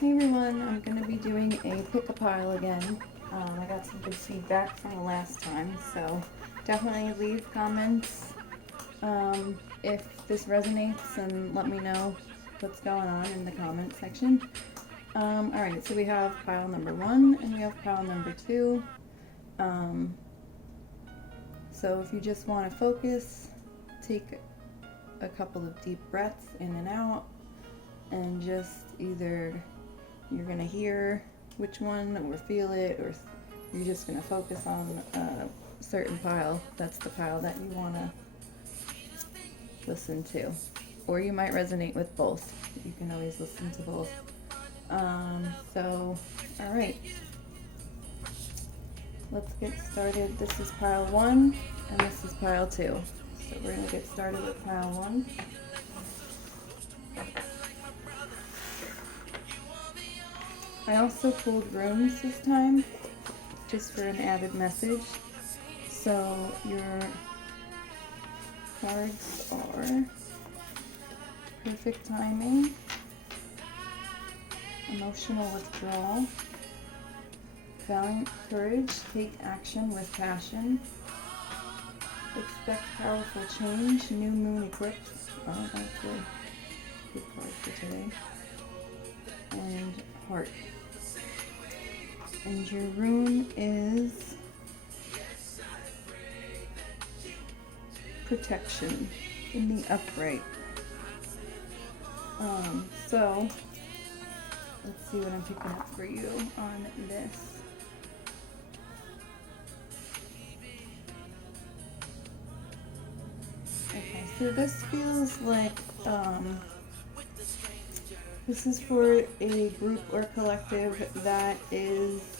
Hey everyone, I'm going to be doing a pick-a-pile again. I got some good feedback from the last time, so definitely leave comments if this resonates and let me know what's going on in the comment section. Alright, so we have pile number 1 and we have pile number 2. So if you just want to focus, take a couple of deep breaths in and out, and just either you're going to hear which one or feel it, or you're just going to focus on a certain pile. That's the pile that you want to listen to. Or you might resonate with both. You can always listen to both. Alright. Let's get started. This is pile 1 and this is pile 2. So we're going to get started with pile 1. I also pulled runes this time, just for an added message. So your cards are perfect timing, emotional withdrawal, valiant courage, take action with passion, expect powerful change, new moon eclipse. Oh, that's a good card for today. And heart. And your rune is protection in the upright. So let's see what I'm picking up for you on this. Okay, so this feels like this is for a group or collective that is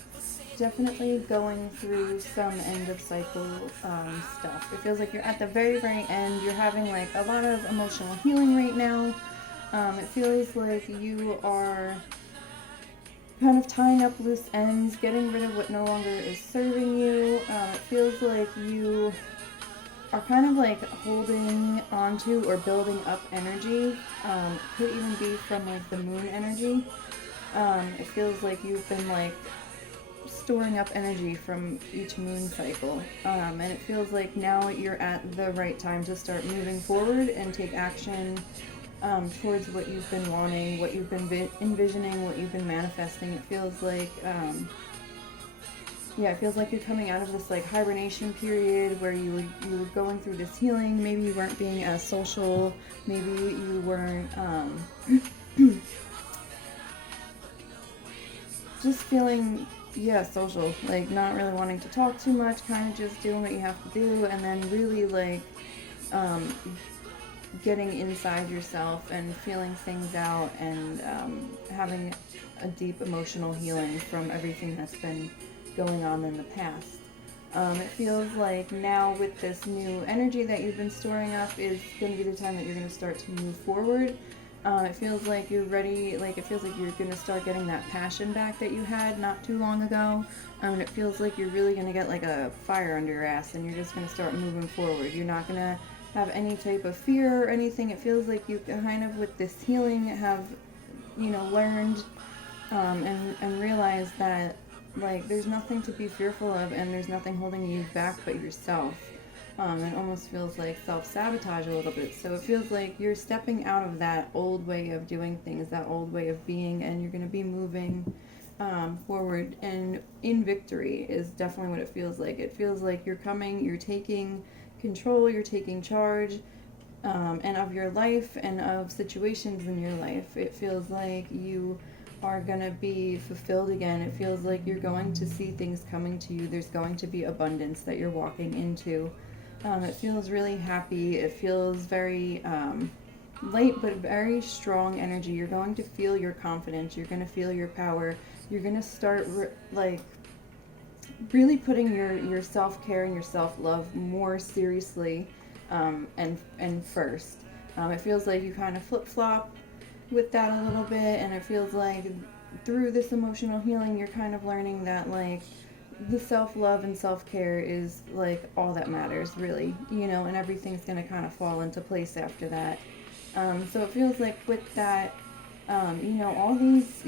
definitely going through some end of cycle stuff. It feels like you're at the very, very end. You're having like a lot of emotional healing right now. It feels like you are kind of tying up loose ends, getting rid of what no longer is serving you. It feels like you are kind of like holding onto or building up energy. Could even be from like the moon energy. It feels like you've been like storing up energy from each moon cycle. And it feels like now you're at the right time to start moving forward and take action towards what you've been wanting, what you've been envisioning, what you've been manifesting. It feels like it feels like you're coming out of this like hibernation period where you were going through this healing. Maybe you weren't being as social. Maybe you weren't just feeling social, like not really wanting to talk too much, kind of just doing what you have to do, and then really like getting inside yourself and feeling things out and having a deep emotional healing from everything that's been going on in the past. It feels like now with this new energy that you've been storing up is going to be the time that you're going to start to move forward. It feels like you're ready, like it feels like you're going to start getting that passion back that you had not too long ago. It feels like you're really going to get like a fire under your ass and you're just going to start moving forward. You're not going to have any type of fear or anything. It feels like you kind of with this healing have, learned and realized that like there's nothing to be fearful of and there's nothing holding you back but yourself. It almost feels like self-sabotage a little bit. So it feels like you're stepping out of that old way of doing things, that old way of being, and you're going to be moving forward. And in victory is definitely what it feels like. It feels like you're taking control, you're taking charge, and of your life and of situations in your life. It feels like you are going to be fulfilled again. It feels like you're going to see things coming to you. There's going to be abundance that you're walking into. It feels really happy. It feels very light but very strong energy. You're going to feel your confidence. You're going to feel your power. You're going to start really putting your self-care and your self-love more seriously and first. It feels like you kind of flip-flop with that a little bit, and it feels like through this emotional healing you're kind of learning that like the self-love and self-care is like all that matters really, and everything's going to kind of fall into place after that. So it feels like with that all these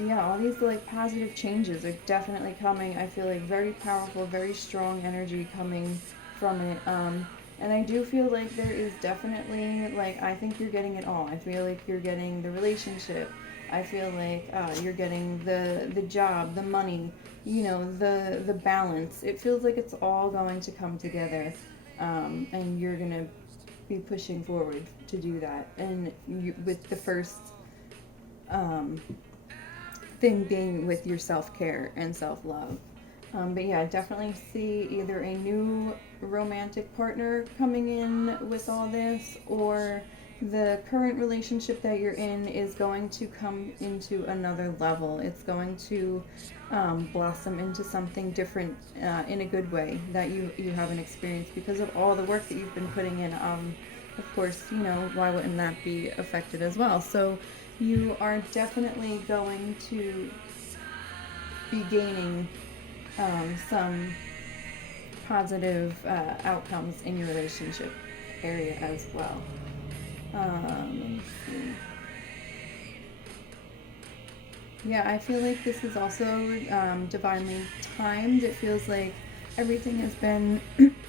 like positive changes are definitely coming. I feel like very powerful, very strong energy coming from it. And I do feel like there is definitely, like, I think you're getting it all. I feel like you're getting the relationship. I feel like you're getting the job, the money, the balance. It feels like it's all going to come together, and you're gonna be pushing forward to do that. And with the first thing being with your self-care and self-love. But yeah, I definitely see either a new romantic partner coming in with all this, or the current relationship that you're in is going to come into another level. It's going to blossom into something different in a good way that you haven't experienced because of all the work that you've been putting in. Of course, why wouldn't that be affected as well? So you are definitely going to be gaining some positive outcomes in your relationship area as well. Let me see. Yeah, I feel like this is also divinely timed. It feels like everything has been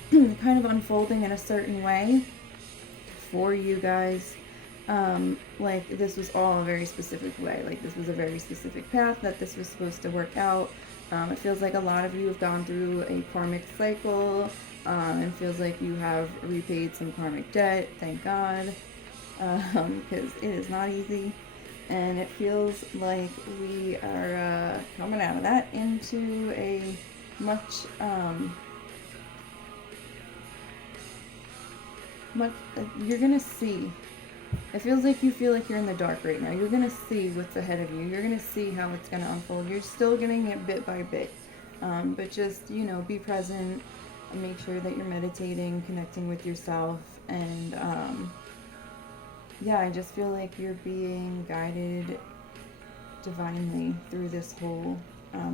kind of unfolding in a certain way for you guys. Like this was all a very specific way. Like this was a very specific path that this was supposed to work out. It feels like a lot of you have gone through a karmic cycle. It feels like you have repaid some karmic debt, thank God, because it is not easy. And it feels like we are coming out of that into a much, you're going to see. It feels like you feel like you're in the dark right now. You're going to see what's ahead of you. You're going to see how it's going to unfold. You're still getting it bit by bit. But just, be present and make sure that you're meditating, connecting with yourself. And, I just feel like you're being guided divinely through this whole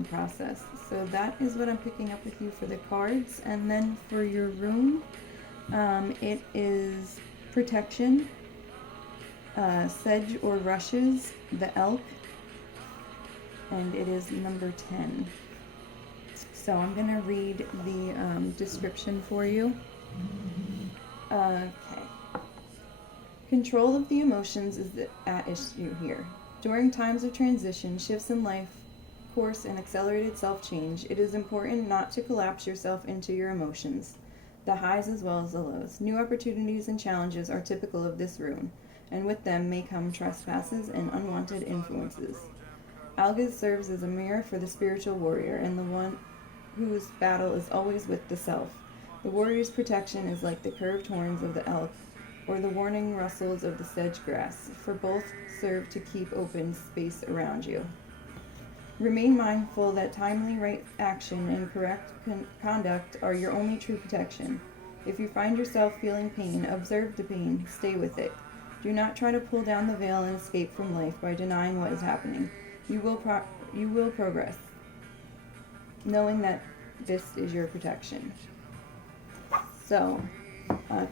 process. So that is what I'm picking up with you for the cards. And then for your room, it is protection. Sedge or rushes, the elk, and it is number 10. So I'm going to read the description for you. Okay. Control of the emotions is at issue here. During times of transition, shifts in life course, and accelerated self-change, it is important not to collapse yourself into your emotions, the highs as well as the lows. New opportunities and challenges are typical of this rune, and with them may come trespasses and unwanted influences. Algiz serves as a mirror for the spiritual warrior and the one whose battle is always with the self. The warrior's protection is like the curved horns of the elk or the warning rustles of the sedge grass, for both serve to keep open space around you. Remain mindful that timely right action and correct conduct are your only true protection. If you find yourself feeling pain, observe the pain, stay with it. Do not try to pull down the veil and escape from life by denying what is happening. You will progress, knowing that this is your protection. So,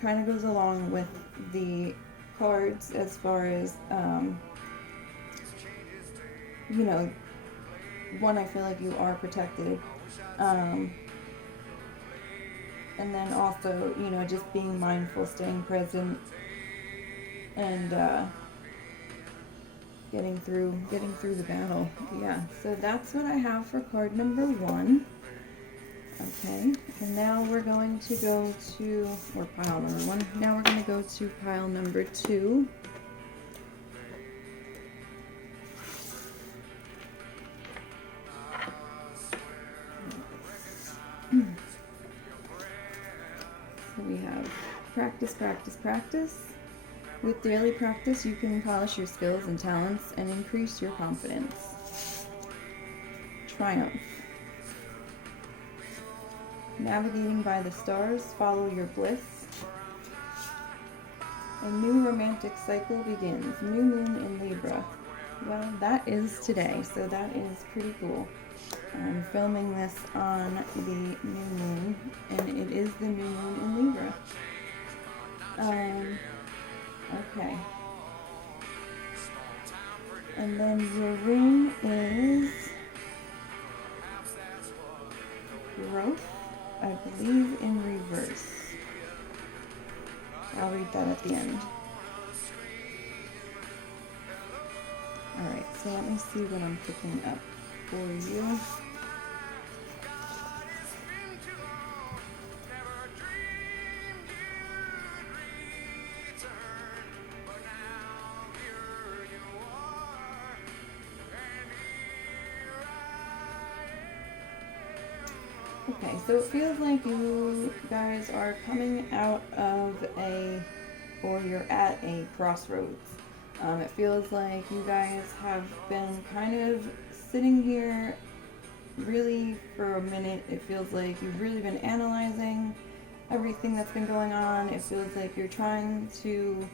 kind of goes along with the cards as far as, one, I feel like you are protected. And then also, just being mindful, staying present, and getting through the battle. Yeah, so that's what I have for card number 1. Okay, and now we're going to go to, or pile number 1. Now we're going to go to pile number 2. So we have practice, practice, practice. With daily practice, you can polish your skills and talents and increase your confidence. Triumph. Navigating by the stars, follow your bliss. A new romantic cycle begins. New moon in Libra. Well, that is today, so that is pretty cool. I'm filming this on the new moon, and it is the new moon in Libra. Okay. And then your rune is growth, I believe, in reverse. I'll read that at the end. Alright, so let me see what I'm picking up for you. Okay, so it feels like you guys are coming out of or you're at a crossroads. It feels like you guys have been kind of sitting here really for a minute. It feels like you've really been analyzing everything that's been going on. It feels like you're trying to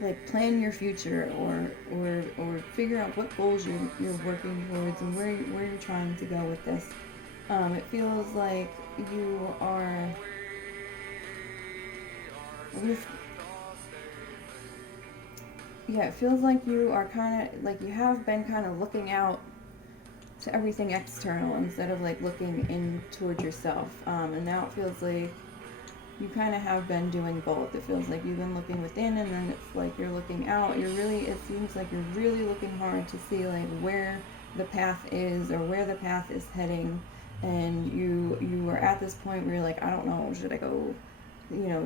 like plan your future or figure out what goals you're working towards and where you're trying to go with this. It feels like you are it feels like you are kind of like you have been kind of looking out to everything external instead of like looking in toward yourself. And now it feels like you kind of have been doing both. It feels like you've been looking within, and then it's like you're looking out. It seems like you're really looking hard to see like where the path is or where the path is heading. And you are at this point where you're like, I don't know, should I go,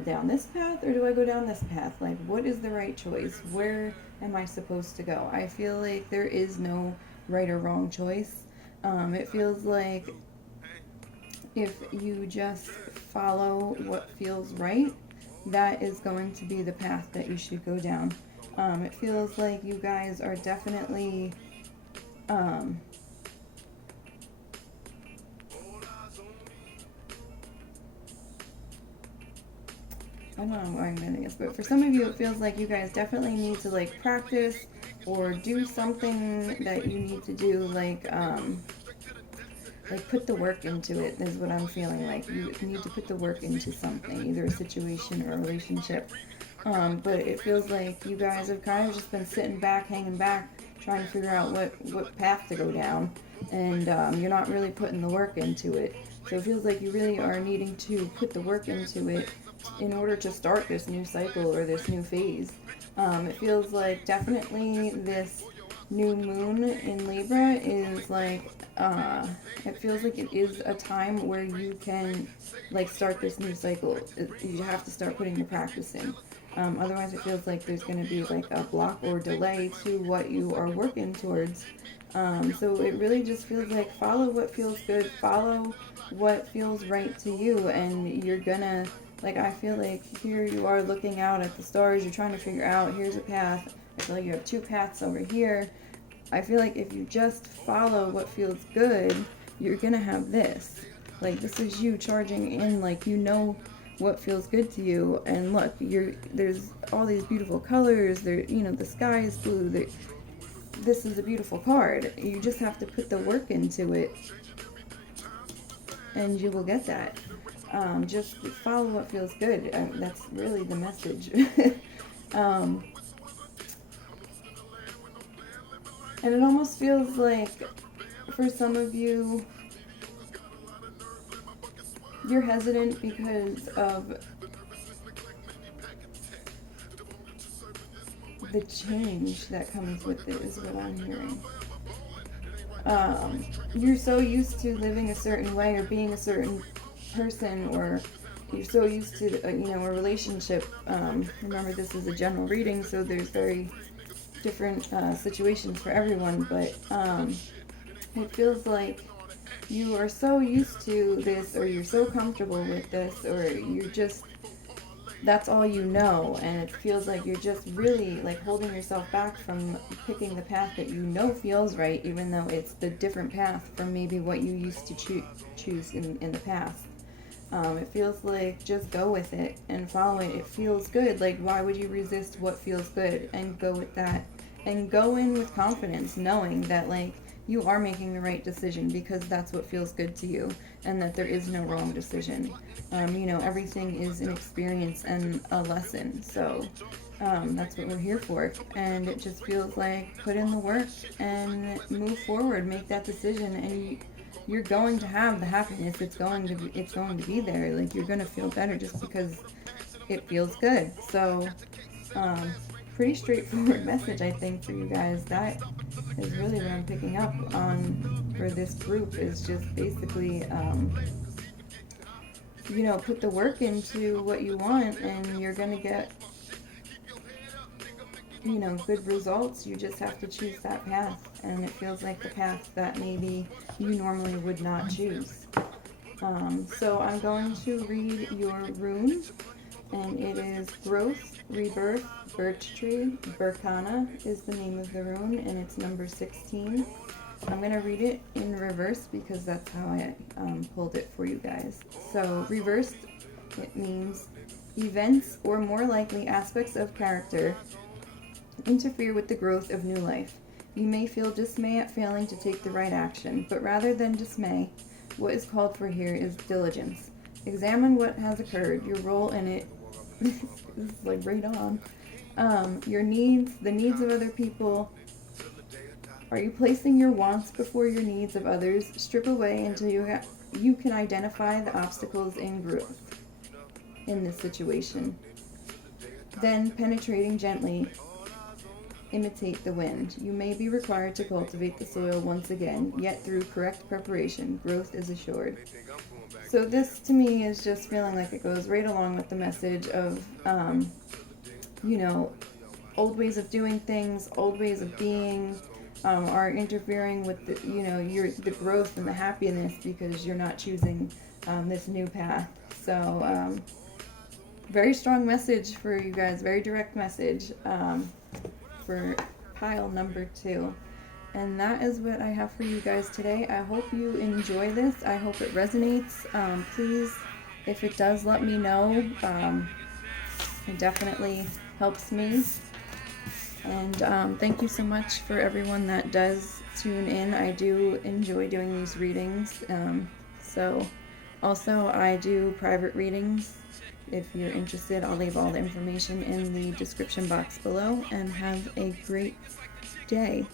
down this path or do I go down this path? Like, what is the right choice? Where am I supposed to go? I feel like there is no right or wrong choice. It feels like if you just follow what feels right, that is going to be the path that you should go down. It feels like you guys are definitely I don't know why I'm getting this, but for some of you it feels like you guys definitely need to like practice or do something that you need to do, like put the work into it is what I'm feeling like. You need to put the work into something, either a situation or a relationship. But it feels like you guys have kind of just been sitting back, hanging back, trying to figure out what path to go down, and you're not really putting the work into it. So it feels like you really are needing to put the work into it in order to start this new cycle or this new phase. It feels like definitely this new moon in Libra is like, it feels like it is a time where you can like start this new cycle. You have to start putting the practice in. Otherwise it feels like there's going to be like a block or delay to what you are working towards. So it really just feels like follow what feels good, follow what feels right to you, and you're gonna, like, I feel like here you are looking out at the stars, you're trying to figure out, here's a path. I feel like you have two paths over here. I feel like if you just follow what feels good, you're gonna have this. Like, this is you charging in, like, you know what feels good to you, and look, there's all these beautiful colors, the sky is blue, this is a beautiful card. You just have to put the work into it, and you will get that. Just follow what feels good. That's really the message. And it almost feels like, for some of you, you're hesitant because of the change that comes with it, is what I'm hearing. You're so used to living a certain way or being a certain person, or you're so used to a relationship. Remember, this is a general reading, so there's very different situations for everyone, but it feels like you are so used to this, or you're so comfortable with this, or you're just, that's all you know, and it feels like you're just really like holding yourself back from picking the path that you know feels right, even though it's the different path from maybe what you used to choose in the past. It feels like just go with it and follow it. It feels good. Like, why would you resist what feels good, and go with that, and go in with confidence, knowing that like you are making the right decision because that's what feels good to you, and that there is no wrong decision. Everything is an experience and a lesson. So That's what we're here for. And it just feels like put in the work and move forward, make that decision, and you're going to have the happiness. It's going to be there. Like, you're going to feel better just because it feels good. So, pretty straightforward message, I think, for you guys. That is really what I'm picking up on for this group, is just basically, put the work into what you want, and you're going to get, good results. You just have to choose that path, and it feels like the path that maybe you normally would not choose. So I'm going to read your rune, and it is Growth, Rebirth, Birch Tree. Berkana is the name of the rune, and it's number 16. I'm going to read it in reverse because that's how I pulled it for you guys. So reversed, it means events, or more likely aspects of character, interfere with the growth of new life. You may feel dismay at failing to take the right action, but rather than dismay, what is called for here is diligence. Examine what has occurred, your role in it. This is like right on. Your needs, the needs of other people. Are you placing your wants before your needs of others? Strip away until you can identify the obstacles in growth in this situation. Then, penetrating gently, imitate the wind. You may be required to cultivate the soil once again, yet through correct preparation, growth is assured. So this, to me, is just feeling like it goes right along with the message of, old ways of doing things, old ways of being, are interfering with the growth and the happiness because you're not choosing this new path. So, very strong message for you guys, very direct message for pile number 2. And that is what I have for you guys today. I hope you enjoy this. I hope it resonates. Please, if it does, let me know. It definitely helps me. And thank you so much for everyone that does tune in. I do enjoy doing these readings. So also, I do private readings. If you're interested, I'll leave all the information in the description box below. And have a great day.